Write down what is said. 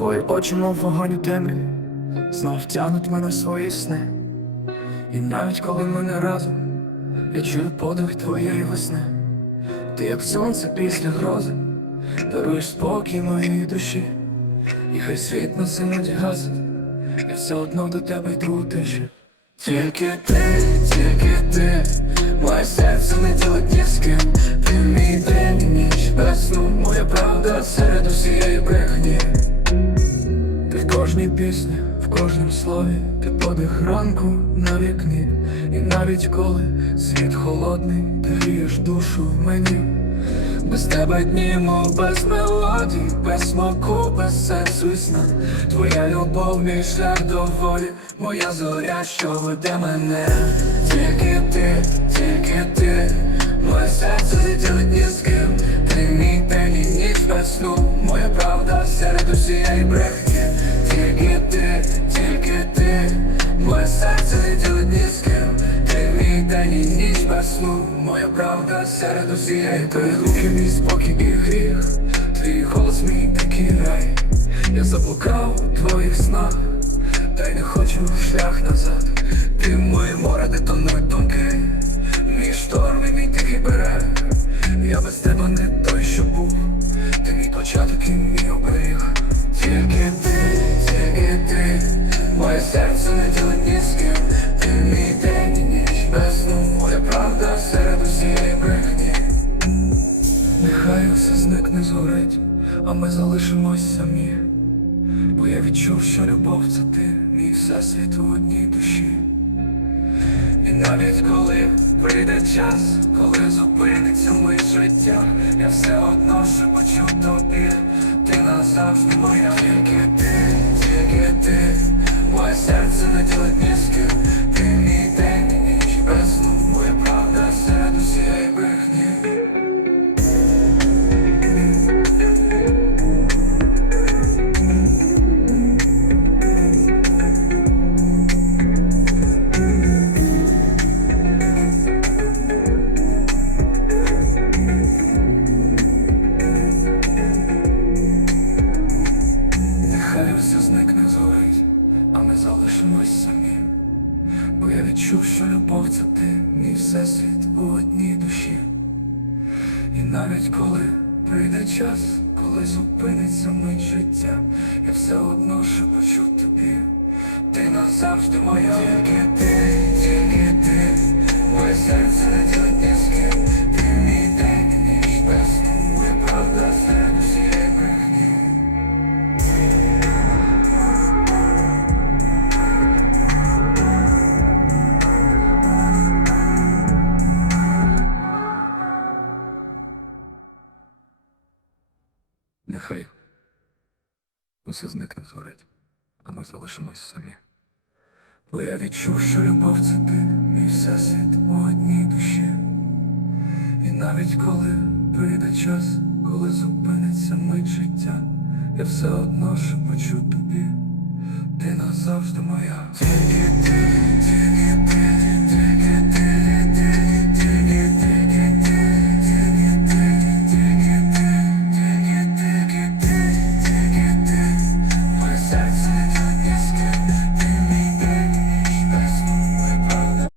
Твої очі, мов вогонь у темряві, знов тягнуть мене в свої сни. І навіть коли ми не разом, я чую подих твоєї весни. Ти як сонце після грози, даруєш спокій моїй душі, і хай світ на іноді гасить, я все одно до тебе йду тиші. Тільки ти, тільки ти, моє серце не ділить ні з ким Ти мій день ніч без сну, моя правда серед усієї брехні кожній пісні, в кожнім слові, ти подих ранку на вікні, і навіть коли світ холодний, ти грієш душу в мені. Без тебе дні, мов без мелодій, без смаку, без сенсу і сна. Твоя любов, мій шлях до волі, моя зоря, що веде мене. Тільки ти, тільки ти, моє серце ділить ні з ким. Ти мій день і ніч без сну, моя правда серед усієї брехні Тільки ти, тільки ти, моє серце ділить ні з ким Ти мій день і ніч без сну, моя правда серед усієї Твої мій спокій і гріх, твій голос мій такий рай. Я заблукав у твоїх снах, та й не хочу шлях назад. Ти моє море, де тонуть думки, мій шторм і мій тихий берег. Я без тебе не той, що був, ти мій початок і мій оберіг а ми залишимось самі. Бо я відчув, що любов це ти, мій всесвіт у одній душі. І навіть коли прийде час, коли зупиниться моє життя, я все одно шепочу тобі, ти назавжди моя. Тільки ти, тільки ти, моє серце не ділить я відчув, що любов це ти, мій всесвіт у одній душі. І навіть коли прийде час, коли зупиниться мить життя, я все одно шепочу тобі, ти назавжди моя. Тільки ти, тільки ти, усе зникне згорить, а ми залишимось самі. Бо я відчув, що любов це ти, мій всесвіт у одній душі. І навіть коли прийде час, коли зупиниться мить життя, я все одно шепочу тобі, ти назавжди моя. Тільки ти, тільки ти,